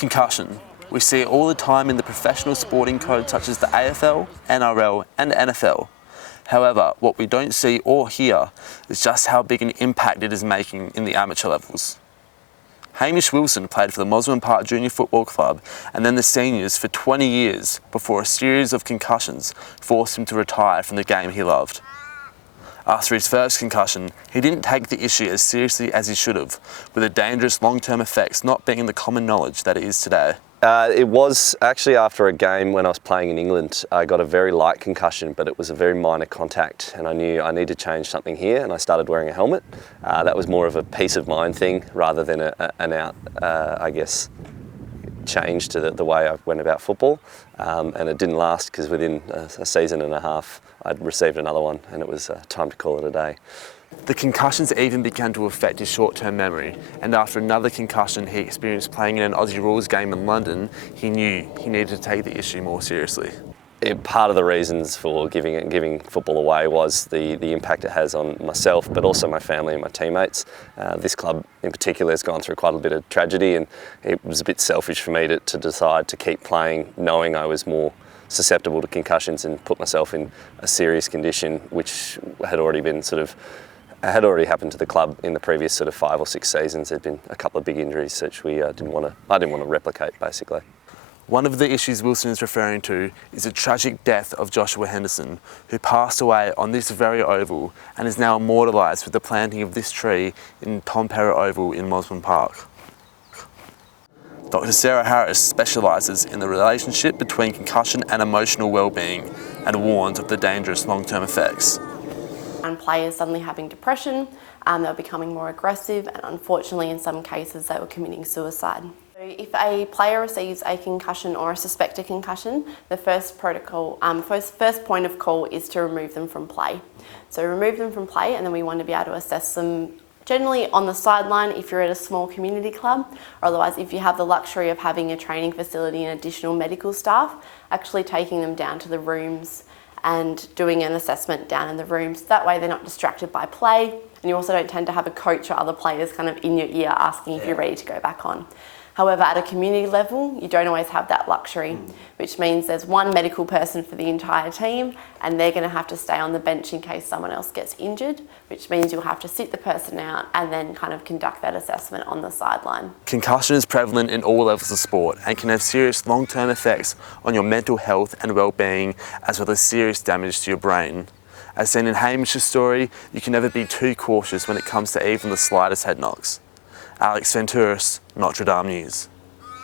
Concussion. We see it all the time in the professional sporting codes such as the AFL, NRL and NFL. However, what we don't see or hear is just how big an impact it is making in the amateur levels. Hamish Wilson played for the Mosman Park Junior Football Club and then the seniors for 20 years before a series of concussions forced him to retire from the game he loved. After his first concussion, he didn't take the issue as seriously as he should have, with the dangerous long-term effects not being the common knowledge that it is today. It was actually after a game when I was playing in England. I got a very light concussion, but it was a very minor contact, and I knew I needed to change something here, and I started wearing a helmet. That was more of a peace of mind thing rather than change to the way I went about football. And it didn't last because within a season and a half, I'd received another one, and it was time to call it a day. The concussions even began to affect his short-term memory, and after another concussion he experienced playing in an Aussie rules game in London, he knew he needed to take the issue more seriously. Part of the reasons for giving football away was the impact it has on myself, but also my family and my teammates. This club in particular has gone through quite a bit of tragedy, and it was a bit selfish for me to decide to keep playing, knowing I was more susceptible to concussions and put myself in a serious condition, which had already happened to the club in the previous 5 or 6 seasons. There'd been a couple of big injuries which I didn't want to replicate, basically. One of the issues Wilson is referring to is the tragic death of Joshua Henderson, who passed away on this very oval and is now immortalised with the planting of this tree in Tom Perrott Oval in Mosman Park. Dr. Sarah Harris specialises in the relationship between concussion and emotional well-being and warns of the dangerous long-term effects. And players suddenly having depression, they were becoming more aggressive, and unfortunately in some cases they were committing suicide. So if a player receives a concussion or a suspected concussion, the first point of call is to remove them from play. So remove them from play, and then we want to be able to assess them generally on the sideline if you're at a small community club, or otherwise if you have the luxury of having a training facility and additional medical staff, actually taking them down to the rooms and doing an assessment down in the rooms. That way they're not distracted by play, and you also don't tend to have a coach or other players kind of in your ear asking if you're ready to go back on. However, at a community level, you don't always have that luxury, which means there's one medical person for the entire team, and they're going to have to stay on the bench in case someone else gets injured, which means you'll have to sit the person out and then kind of conduct that assessment on the sideline. Concussion is prevalent in all levels of sport and can have serious long-term effects on your mental health and well-being, as well as serious damage to your brain. As seen in Hamish's story, you can never be too cautious when it comes to even the slightest head knocks. Alex Venturis, Notre Dame News.